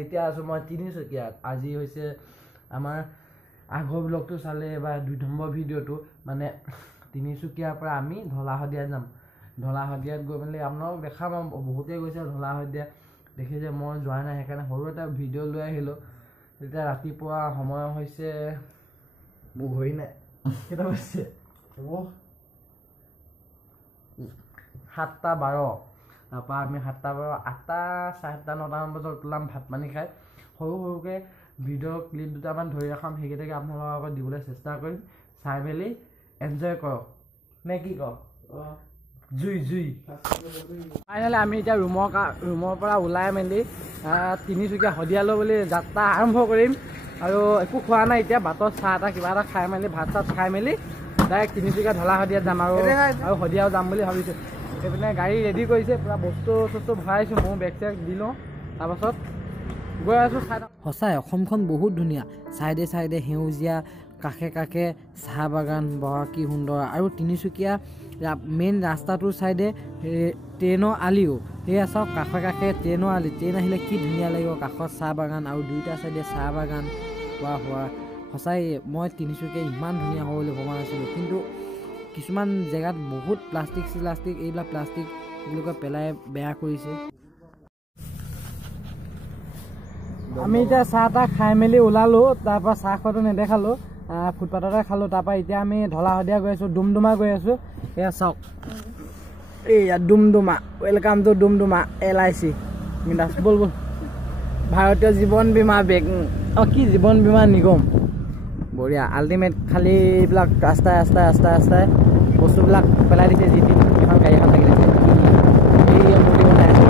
এতিয়া আছোঁ মই তিনিচুকীয়াত। আজি হৈছে আমাৰ আগৰ ব্লগটো চালে বা 2 নম্বৰ ভিডিঅ'টো মানে তিনিচুকীয়াৰ পৰা আমি ঢলা শদিয়া যাম। ঢলা শদিয়াত গৈ মেলি আপোনালোকক দেখাম। বহুতেই গৈছে ঢলা শদিয়া দেখিছে, মই যোৱা নাই, সেইকাৰণে সৰু এটা ভিডিঅ' লৈ আহিলোঁ। এতিয়া ৰাতিপুৱা সময় হৈছে মোৰ ঘড়ী নাই, কেইটা বাজিছে 7:12। তাৰপৰা আমি 7:12, 8টা, 7:30, 9টামান বজাত ওলাম ভাত পানী খাই। সৰুকৈ ভিডিঅ' ক্লিপ দুটামান ধৰি ৰাখাম, সেইকেইটাকে আপোনালোকৰ আগত দিবলৈ চেষ্টা কৰিম। চাই মেলি এনজয় কৰক নে কি কওক? জুই ফাইনেলি আমি এতিয়া ৰুমৰ পৰা ওলাই মেলি তিনিচুকীয়া শদিয়ালৈ বুলি যাত্ৰা আৰম্ভ কৰিম। আৰু একো খোৱা নাই এতিয়া, বাটত চাহ এটা কিবা এটা খাই মেলি ভাত চাত খাই মেলি ডাইৰেক্ট তিনিচুকীয়া ঢলা শদিয়াত যাম আৰু শদিয়াও যাম বুলি ভাবিছোঁ। এইপিনে গাড়ী ৰেডি কৰিছে, পূৰা বস্তু ভৰাইছোঁ, ময়ো বেগ চেগ দি লওঁ, তাৰপাছত গৈ আছোঁ। সঁচাই অসমখন বহুত ধুনীয়া, চাইডে চাইডে সেউজীয়া, কাষে কাষে চাহ বাগান, কি সুন্দৰ। আৰু তিনিচুকীয়া মেইন ৰাস্তাটোৰ চাইডে ট্ৰেইনৰ আলিও, সেয়া চাওক কাষে কাষে ট্ৰেইনৰ আলি, ট্ৰেইন আহিলে কি ধুনীয়া লাগিব। কাষত চাহ বাগান আৰু দুইটা চাইডে চাহ বাগান হোৱা সঁচাই মই তিনিচুকীয়া ইমান ধুনীয়া হ'ব বুলি ভবা নাছিলোঁ। কিন্তু কিছুমান জেগাত বহুত প্লাষ্টিক এইবিলাক প্লাষ্টিক এইবিলাকে পেলাই বেয়া কৰিছে। আমি এতিয়া চাহ তাহ খাই মেলি ওলালোঁ, তাৰপৰা চাহ খোৱাটো নেদেখালোঁ, ফুটপাথতে খালোঁ। তাৰপৰা এতিয়া আমি ঢলা শদিয়া গৈ আছোঁ, ডুমডুমা গৈ আছোঁ। এয়া চাওক, এইয়া Doomdooma, welcome to Doomdooma LIC মিন্দাছ। বল ভাৰতীয় জীৱন বীমা বেংক, কি জীৱন বীমা নিগম, বঢ়িয়া। আল্টিমেট খালি এইবিলাক ৰাস্তাই বস্তুবিলাক পেলাই দিছে। যি টি এখন গাড়ী এখন লাগি দিছে, এই মূৰ্তি বনাই আছে।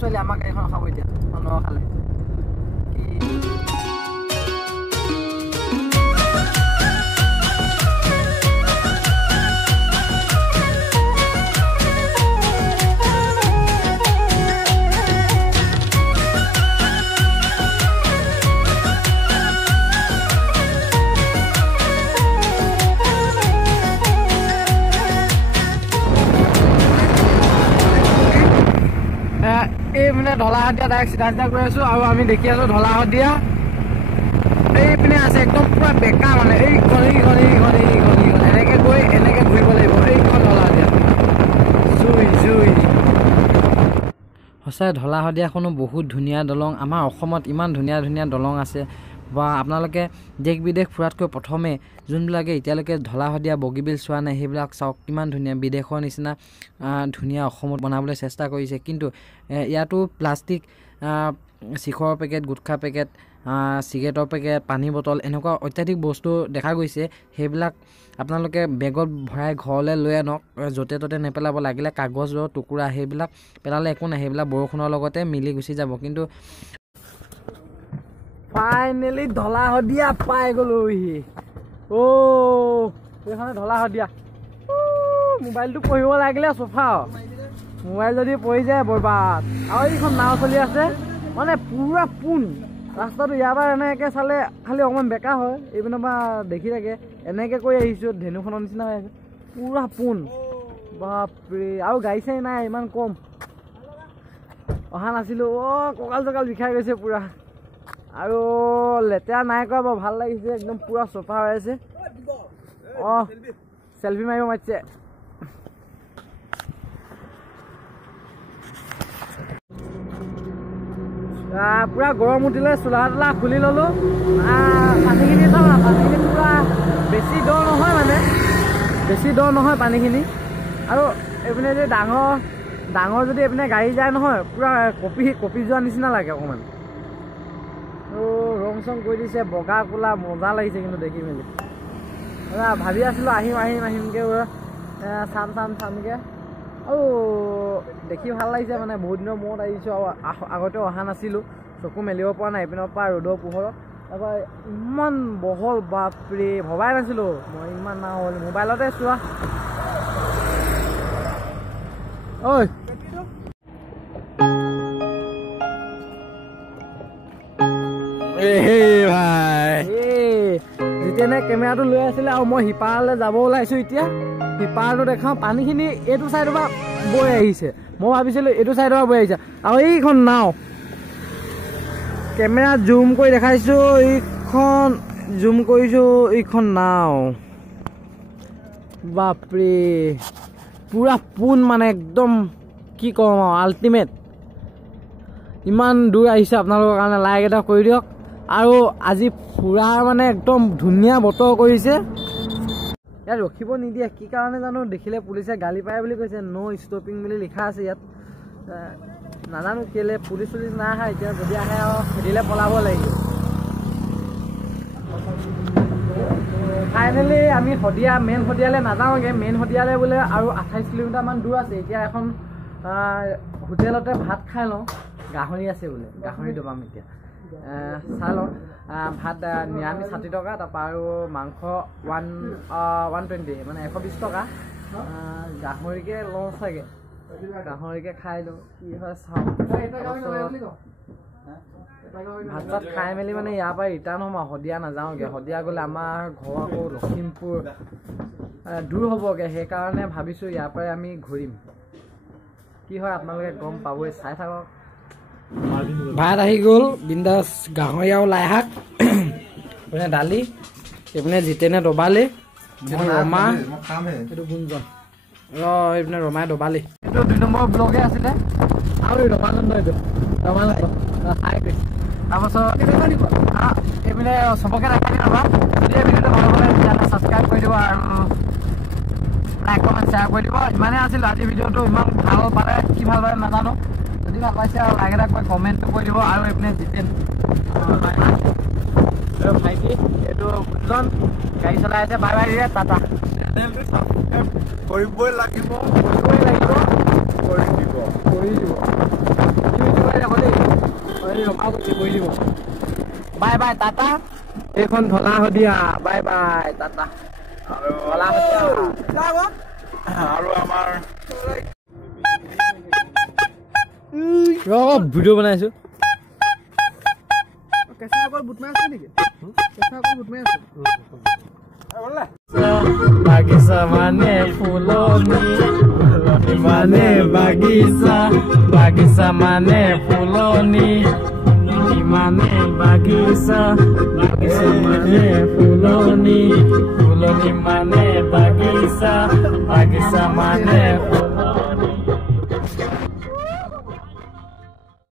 ছোৱালী আমাৰ গাড়ীখন খাব এতিয়া, খালে ঢলা শদিয়া ডাইৰেক্ট চিধা গৈ আছোঁ। আৰু আমি দেখি আছোঁ ঢলা শদিয়া এইপিনে আছে, একদম পুৰা বেকা মানে এই ঘনি এনেকৈ গৈ এনেকৈ ঘূৰিব লাগিব। এইখন ঢলা শদিয়া জুই। সঁচাই ঢলা শদিয়াখনো বহুত ধুনীয়া দলং। আমাৰ অসমত ইমান ধুনীয়া দলং আছে, বা আপোনালোকে দেশ বিদেশ ফুৰাতকৈ প্ৰথমে যোনবিলাকে এতিয়ালৈকে ঢলা শদিয়া বগীবিল চোৱা নাই, সেইবিলাক চাওক কিমান ধুনীয়া। বিদেশৰ নিচিনা ধুনীয়া অসমত বনাবলৈ চেষ্টা কৰিছে, কিন্তু ইয়াতো প্লাষ্টিক, চিখৰৰ পেকেট, গুটখা পেকেট, চিগাৰেটৰ পেকেট, পানী বটল, এনেকুৱা অত্যাধিক বস্তু দেখা গৈছে। সেইবিলাক আপোনালোকে বেগত ভৰাই ঘৰলৈ লৈ আনক, য'তে ত'তে নেপেলাব। লাগিলে কাগজৰ টুকুৰা, সেইবিলাক পেলালে একো নাই, সেইবিলাক বৰষুণৰ লগতে মিলি গুচি যাব। কিন্তু ফাইনেলি ঢলা শদিয়া পাই গ'লোহি। এইখনে ঢলা শদিয়া। মোবাইলটো পঢ়িব লাগিলে চফা, মোবাইল যদি পৰি যায় বৰবাদ। আৰু এইখন নাও চলি আছে, মানে পুৰা পোন ৰাস্তাটো। ইয়াৰ পৰা এনেকৈ চালে খালি অকণমান বেকা হয়, এইপিনৰ পৰা দেখি থাকে। এনেকৈ কৰি আহিছোঁ, ধেনুখনৰ নিচিনা হৈ আছে, পুৰা পোন। বাপৰে, আৰু গাড়ী চাড়ী নাই, ইমান কম। অহা নাছিলোঁ, কঁকাল চকাল বিষাই গৈছে পুৰা। আৰু লেতেৰা নাই কৰা, বাৰু ভাল লাগিছে, একদম পুৰা চফা হৈ আছে। চেলফি মাৰিব মাতিছে। পুৰা গৰম উঠিলে, চোলা তোলা খুলি ল'লোঁ। পানীখিনি চাওঁ না, পানীখিনি পুৰা বেছি দ নহয়, মানে বেছি দ নহয় পানীখিনি। আৰু এইপিনে যদি ডাঙৰ যদি এইপিনে গাড়ী যায় নহয়, পুৰা কঁপি যোৱা নিচিনা লাগে অকণমান। ৰং চং কৰি দিছে, বগা কোলা, মজা লাগিছে কিন্তু দেখি মেলি। ভাবি আছিলোঁ আহিমকৈ চামকৈ। আৰু দেখি ভাল লাগিছে, মানে বহুত দিনৰ মূৰত আহিছোঁ। আৰু আগতেও অহা নাছিলোঁ, চকু মেলিব পৰা নাই এইপিনৰ পৰা ৰ'দৰ পোহৰত। তাৰপৰা ইমান বহল, বাপৰে, ভবাই নাছিলোঁ মই ইমান নাও হ'ল। মোবাইলতে চোৱা। ভাই যেতিয়া কেমেৰাটো লৈ আছিলে আৰু মই সিপাৰলৈ যাব ওলাইছো এতিয়া সিপাৰটো দেখাওঁ পানীখিনি এইটো চাইডৰ পৰা বৈ আহিছে মই ভাবিছিলো এইটো চাইডৰ পৰা বৈ আহিছে আৰু এইখন নাও কেমেৰা জুম কৰি দেখাইছো এইখন জুম কৰিছো এইখন নাও বাপৰে পুৰা পোন মানে একদম কি কম আৰু আল্টিমেট ইমান দূৰ আহিছে আপোনালোকৰ কাৰণে লাইক এটা কৰি দিয়ক আৰু আজি ফুৰাৰ মানে একদম ধুনীয়া বতৰ কৰিছে ইয়াত ৰখিব নিদিয়ে কি কাৰণে জানো দেখিলে পুলিচে গালি পায় বুলি কৈছে ন' ষ্টপিং বুলি লিখা আছে ইয়াত নাজানো কেলে পুলিচ নাই আহা এতিয়া যদি আহে আৰু খেদিলে পলাব লাগিব ফাইনেলি আমি শদিয়া মেইন শদিয়ালৈ নাযাওঁগৈ মেইন শদিয়ালৈ বোলে আৰু 28 কিলোমিটাৰমান দূৰ আছে এতিয়া এখন হোটেলতে ভাত খাই লওঁ গাহৰি আছে বোলে গাহৰি দবাম এতিয়া চাই লওঁ ভাত নিৰামিষ 60 টকা তাৰপৰা আৰু মাংস 120 মানে 120 টকা গাহৰিকে লওঁ চাগে গাহৰিকে খাই লওঁ কি হয় চাওঁ ভাত চাত খাই মেলি মানে ইয়াৰ পৰা ৰিটাৰ্ণ হ'ম আৰু শদিয়া নাযাওঁগৈ শদিয়া গ'লে আমাৰ ঘৰ আকৌ লখিমপুৰ দূৰ হ'বগৈ সেইকাৰণে ভাবিছোঁ ইয়াৰ পৰাই আমি ঘূৰিম কি হয় আপোনালোকে গম পাবই চাই থাকক ভাত আহি গ'ল বিন্দাছ গাহৰি আৰু লাই শাক এইপিনে দালি এইপিনে জিতেনে দবালে এইটো ৰমা এইটো গুঞ্জন এইপিনে ৰমাই দবালে এইটো 2 নম্বৰ ব্লগে আছিলে আৰু ৰমানন্দ এইটো ৰমানন্দ খাই গৈছে তাৰপাছত এইপিনে চবকে দেখাই দিম ৰবা যদি এই ভিডিঅ'টো ভাল পালে তেতিয়াহ'লে ছাবস্ক্ৰাইব কৰি দিব আৰু লাইক কমেণ্ট শ্বেয়াৰ কৰি দিব ইমানেই আছিল আজি ভিডিঅ'টো ইমান ভাল পালে কি ভাল পালে নাজানো যদি ভাল পাইছে আৰু লাইক এটা কৰি কমেণ্টটো কৰি দিব আৰু এইপিনে জিতেন ভাইটি এইটো গুঞ্জন গাড়ী চলাই আছে বাই বাই দিয়ে টাটা কৰিবই লাগিব কৰি দিব বাই বাই টাটা এইখন ঢলা শদিয়া বাই বাই টাটা ঢলা শদিয়া আৰু আমাৰ ভিডিঅ' বনাইছো বাগিচা মানে ফুলনি ফুলনি মানে বাগিচা বাগিচা মানে ফুলনি মানে বাগিচা বাগিচা মানে ফুলনি ফুলনি মানে বাগিচা বাগিচা মানে